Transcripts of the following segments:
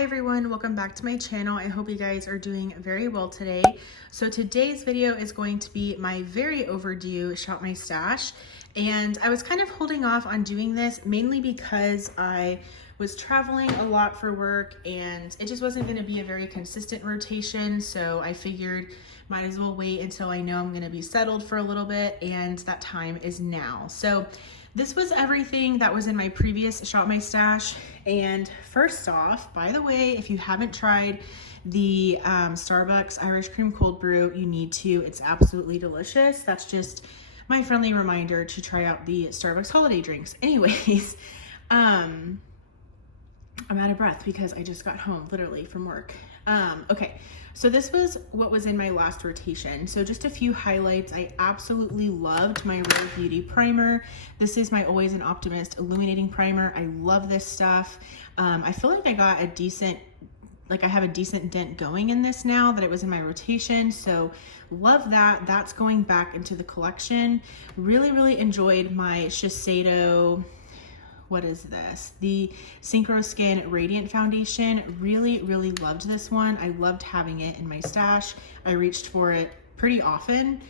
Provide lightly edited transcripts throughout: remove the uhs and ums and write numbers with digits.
Hi everyone, welcome back to my channel. I hope you guys are doing very well today. So today's video is going to be my very overdue Shop My Stash. And I was kind of holding off on doing this mainly because I was traveling a lot for work and it just wasn't going to be a very consistent rotation. So I figured might as well wait until I know I'm going to be settled for a little bit, and that time is now. So this was everything that was in my previous Shop My Stash. And first off, by the way, if you haven't tried the Starbucks Irish Cream Cold Brew, you need to. It's absolutely delicious. That's just my friendly reminder to try out the Starbucks holiday drinks. Anyways, I'm out of breath because I just got home literally from work. Okay, so this was what was in my last rotation. So just a few highlights. I absolutely loved my Rare Beauty primer. This is my Always an Optimist illuminating primer. I love this stuff. I feel like I got I have a decent dent going in this now that it was in my rotation. So love that. That's going back into the collection. Really enjoyed my Shiseido, what is this? The Synchro Skin Radiant Foundation. Really loved this one. I loved having it in my stash. I reached for it pretty often.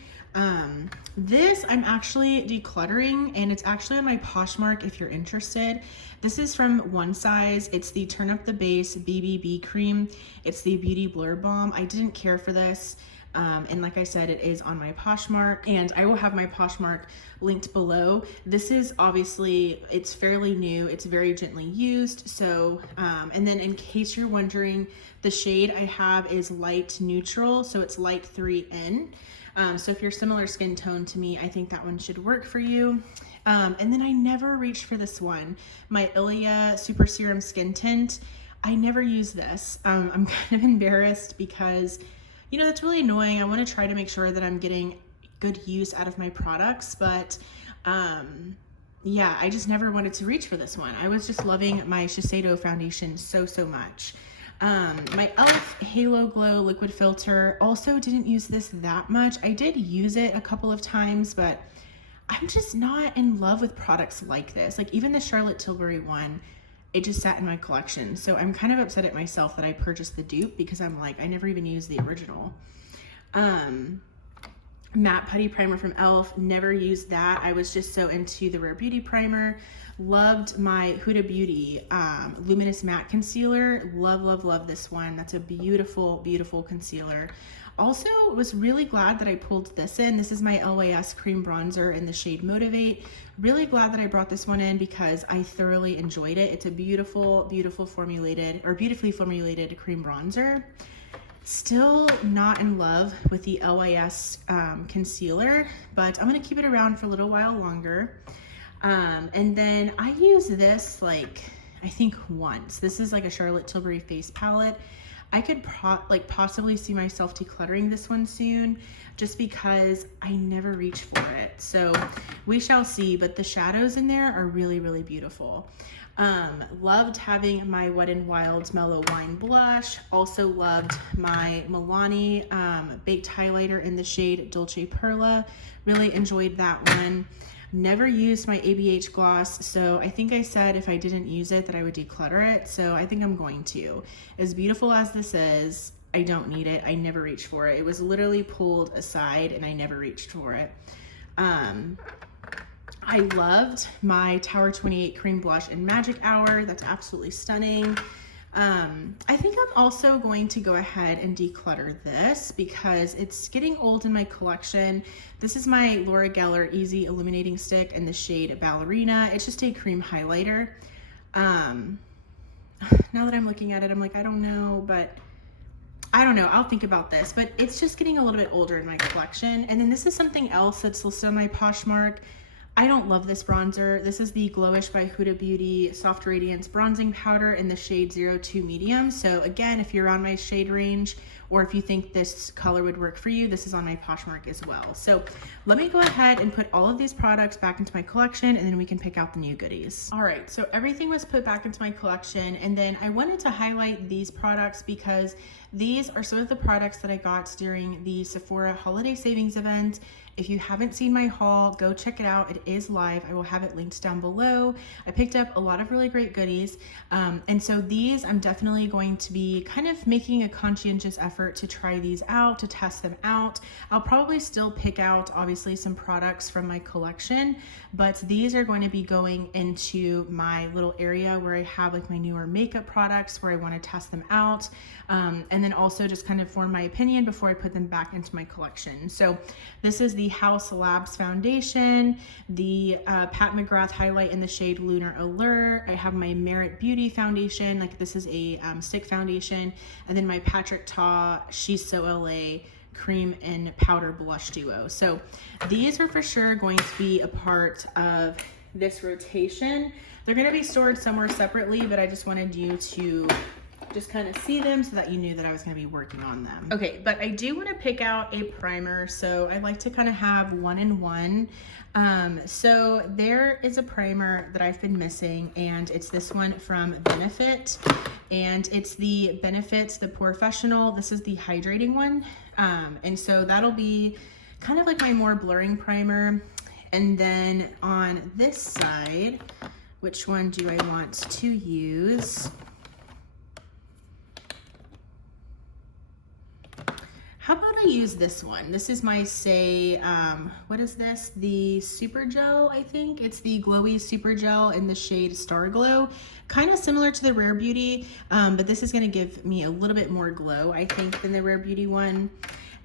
This I'm actually decluttering, and it's actually on my Poshmark if you're interested. This is from One Size. It's the Turn Up the Base BBB Cream. It's the Beauty Blur Balm. I didn't care for this. And like I said, it is on my Poshmark, and I will have my Poshmark linked below. This is obviously, it's fairly new. It's very gently used. So, and then in case you're wondering, the shade I have is light neutral. So it's light 3N. So if you're similar skin tone to me, I think that one should work for you. And then I never reached for this one, my Ilia Super Serum Skin Tint. I never use this. I'm kind of embarrassed because, you know, that's really annoying. I want to try to make sure that I'm getting good use out of my products, but yeah, I just never wanted to reach for this one. I was just loving my Shiseido foundation so much. My e.l.f. Halo Glow liquid filter, also didn't use this that much. I did use it a couple of times, but I'm just not in love with products like this. Like even the Charlotte Tilbury one, it just sat in my collection. So I'm kind of upset at myself that I purchased the dupe because I'm like, I never even used the original. Matte Putty Primer from e.l.f. Never used that. I was just so into the Rare Beauty primer. Loved my Huda Beauty Luminous Matte Concealer. Love this one. That's a beautiful concealer. Also was really glad that I pulled this in. This is my LYS Cream Bronzer in the shade Motivate. Really glad that I brought this one in because I thoroughly enjoyed it. It's a beautifully formulated cream bronzer. Still not in love with the LYS concealer, but I'm gonna keep it around for a little while longer. And then I use this like, I think once. This is like a Charlotte Tilbury face palette. I could possibly see myself decluttering this one soon just because I never reach for it. So we shall see, but the shadows in there are really beautiful. Loved having my Wet n Wild Mellow Wine Blush. Also loved my Milani Baked Highlighter in the shade Dolce Perla. Really enjoyed that one. Never used my ABH gloss, so I think I said if I didn't use it that I would declutter it, so I think I'm going to. As beautiful as this is, I don't need it. I never reached for it. It was literally pulled aside and I never reached for it. I loved my Tower 28 Cream Blush in Magic Hour. That's absolutely stunning. I think I'm also going to go ahead and declutter this because it's getting old in my collection. This is my Laura Geller Easy Illuminating Stick in the shade Ballerina. It's just a cream highlighter. Now that I'm looking at it, I'm like, I don't know, but I don't know. I'll think about this, but it's just getting a little bit older in my collection. And then this is something else that's listed on my Poshmark. I don't love this bronzer. This is the Glowish by Huda Beauty Soft Radiance Bronzing Powder in the shade 02 Medium. So again, if you're around my shade range or if you think this color would work for you, this is on my Poshmark as well. So let me go ahead and put all of these products back into my collection, and then we can pick out the new goodies. All right, so everything was put back into my collection, and then I wanted to highlight these products because these are some of the products that I got during the Sephora holiday savings event. If you haven't seen my haul, go check it out. It is live. I will have it linked down below. I picked up a lot of really great goodies. And so these, I'm definitely going to be kind of making a conscientious effort to try these out, to test them out. I'll probably still pick out, obviously, some products from my collection, but these are going to be going into my little area where I have like my newer makeup products where I want to test them out. And then also just kind of form my opinion before I put them back into my collection. So this is the House Labs foundation, the Pat McGrath highlight in the shade Lunar Allure. I have my Merit Beauty foundation, like this is a stick foundation, and then my Patrick Ta She's So LA cream and powder blush duo. So these are for sure going to be a part of this rotation. They're going to be stored somewhere separately, but I just wanted you to just kind of see them so that you knew that I was going to be working on them. Okay, but I do want to pick out a primer, so I like to kind of have one in one. So there is a primer that I've been missing, and it's this one from Benefit, and it's the Benefit the Professional. This is the hydrating one, and so that'll be kind of like my more blurring primer. And then on this side, which one do I want to use? How about I use this one? This is my what is this? The Super Gel, I think. It's the Glowy Super Gel in the shade Star Glow. Kind of similar to the Rare Beauty, but this is gonna give me a little bit more glow, I think, than the Rare Beauty one.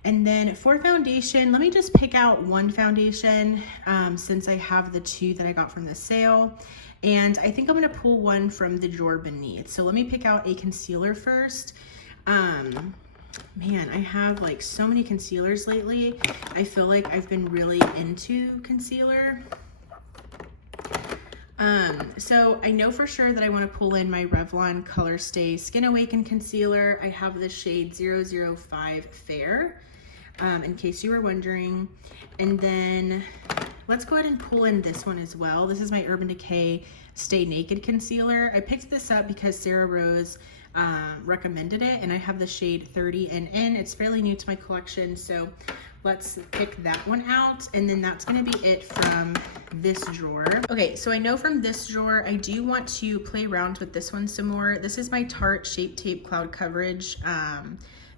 And then for foundation, let me just pick out one foundation since I have the two that I got from the sale. And I think I'm gonna pull one from the drawer beneath. So let me pick out a concealer first. Man, I have like so many concealers lately. I feel like I've been really into concealer. So I know for sure that I want to pull in my Revlon Color Stay Skin Awaken Concealer. I have the shade 005 Fair, in case you were wondering. And then let's go ahead and pull in this one as well. This is my Urban Decay Stay Naked Concealer. I picked this up because Sarah Rose recommended it, and I have the shade 30 NN. It's fairly new to my collection, so let's pick that one out, and then that's gonna be it from this drawer. Okay, so I know from this drawer, I do want to play around with this one some more. This is my Tarte Shape Tape Cloud Coverage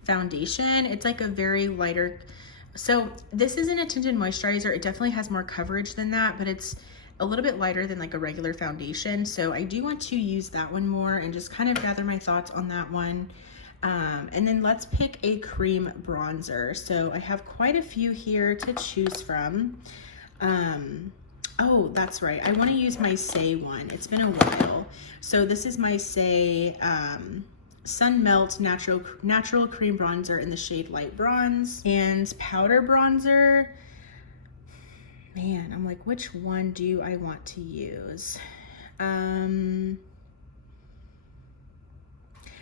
foundation. It's like a very lighter, so this isn't a tinted moisturizer. It definitely has more coverage than that, but it's a little bit lighter than like a regular foundation. So I do want to use that one more and just kind of gather my thoughts on that one. And then let's pick a cream bronzer. So I have quite a few here to choose from. Oh, that's right. I want to use my Say one. It's been a while. So this is my Say Sun Melt Natural Cream Bronzer in the shade Light Bronze. And powder bronzer. Man, I'm like, which one do I want to use?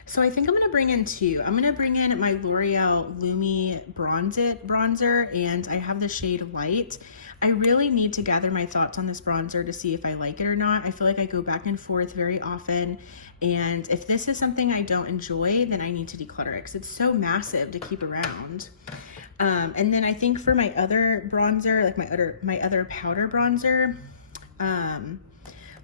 So I think I'm gonna bring in two. I'm gonna bring in my L'Oreal Lumi Bronze It bronzer, and I have the shade Light. I really need to gather my thoughts on this bronzer to see if I like it or not. I feel like I go back and forth very often, and if this is something I don't enjoy, then I need to declutter it because it's so massive to keep around. And then I think for my other bronzer, like my other powder bronzer,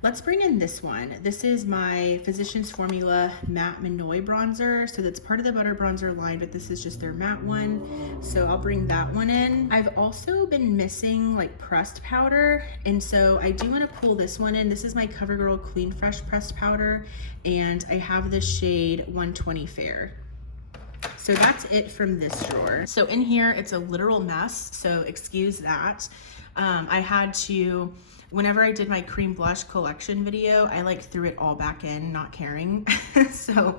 let's bring in this one. This is my Physicians Formula Matte Minoy bronzer. So that's part of the Butter Bronzer line, but this is just their matte one. So I'll bring that one in. I've also been missing like pressed powder, and so I do want to pull this one in. This is my CoverGirl Clean Fresh pressed powder, and I have the shade 120 Fair. So that's it from this drawer. So in here, it's a literal mess, so excuse that. I had to, whenever I did my cream blush collection video, I like threw it all back in, not caring. So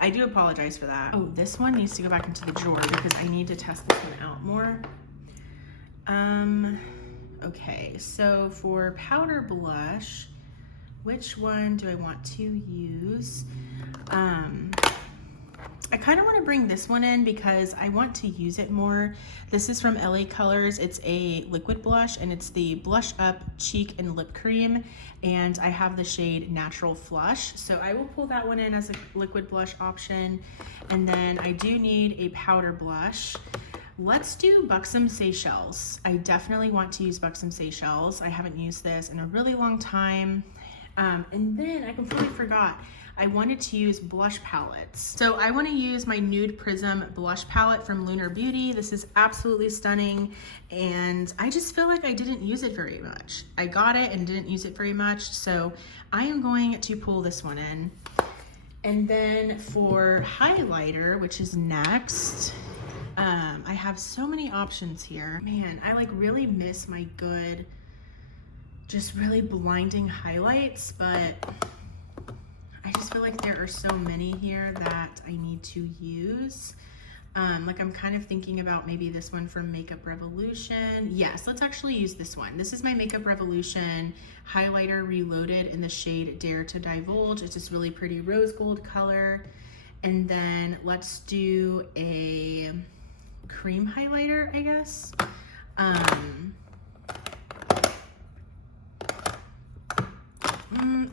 I do apologize for that. Oh, this one needs to go back into the drawer because I need to test this one out more. Okay, so for powder blush, which one do I want to use? I kind of want to bring this one in because I want to use it more. This is from LA Colors. It's a liquid blush and it's the Blush Up Cheek and Lip Cream, and I have the shade Natural Flush. So I will pull that one in as a liquid blush option. And then I do need a powder blush. Let's do Buxom Seychelles. I definitely want to use Buxom Seychelles. I haven't used this in a really long time. And then I completely forgot, I wanted to use blush palettes. So I want to use my Nude Prism blush palette from Lunar Beauty. This is absolutely stunning, and I just feel like I didn't use it very much. I got it and didn't use it very much, so I am going to pull this one in. And then for highlighter, which is next, I have so many options here. Man, I like really miss my good, just really blinding highlights, but I just feel like there are so many here that I need to use. Like I'm kind of thinking about maybe this one from Makeup Revolution. Yes, let's actually use this one. This is my Makeup Revolution highlighter reloaded in the shade Dare to Divulge. It's this really pretty rose gold color. And then let's do a cream highlighter, I guess.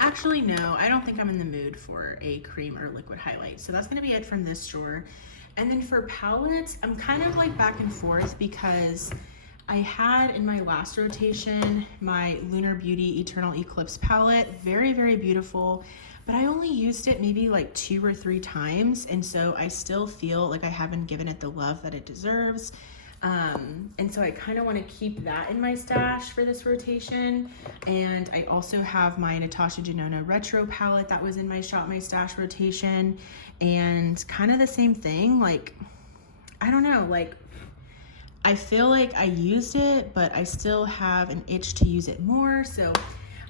Actually, no, I don't think I'm in the mood for a cream or liquid highlight. So that's gonna be it from this drawer. And then for palettes, I'm kind of like back and forth because I had in my last rotation my Lunar Beauty Eternal Eclipse palette. Very, very beautiful, but I only used it maybe like 2 or 3 times. And so I still feel like I haven't given it the love that it deserves. And so I kind of want to keep that in my stash for this rotation. And I also have my Natasha Denona Retro palette that was in my Shop My Stash rotation, and kind of the same thing. Like, I don't know, like I feel like I used it, but I still have an itch to use it more. So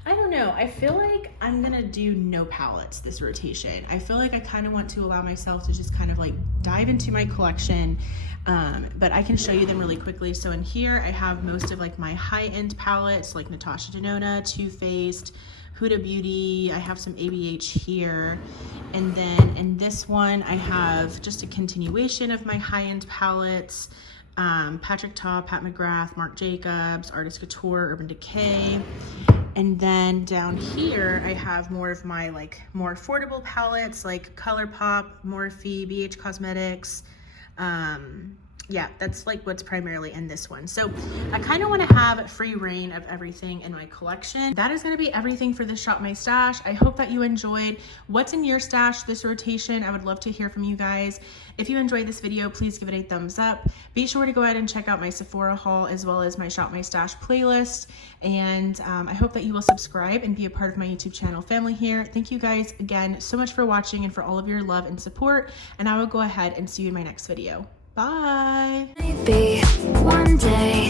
I don't know. I feel like I'm gonna do no palettes this rotation. I feel like I kind of want to allow myself to just kind of like dive into my collection. But I can show you them really quickly. So in here, I have most of like my high-end palettes like Natasha Denona, Too Faced, Huda Beauty. I have some ABH here. And then in this one, I have just a continuation of my high-end palettes. Patrick Ta, Pat McGrath, Marc Jacobs, Artist Couture, Urban Decay. And then down here, I have more of my like more affordable palettes like ColourPop, Morphe, BH Cosmetics. Yeah, that's like what's primarily in this one. So I kind of want to have free reign of everything in my collection. That is going to be everything for this Shop My Stash. I hope that you enjoyed what's in your stash this rotation. I would love to hear from you guys. If you enjoyed this video, please give it a thumbs up. Be sure to go ahead and check out my Sephora haul as well as my Shop My Stash playlist. And I hope that you will subscribe and be a part of my YouTube channel family here. Thank you guys again so much for watching and for all of your love and support. And I will go ahead and see you in my next video. Bye. Maybe one day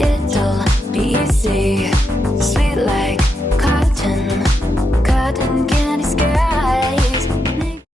it'll be easy, sweet like cotton candy skin.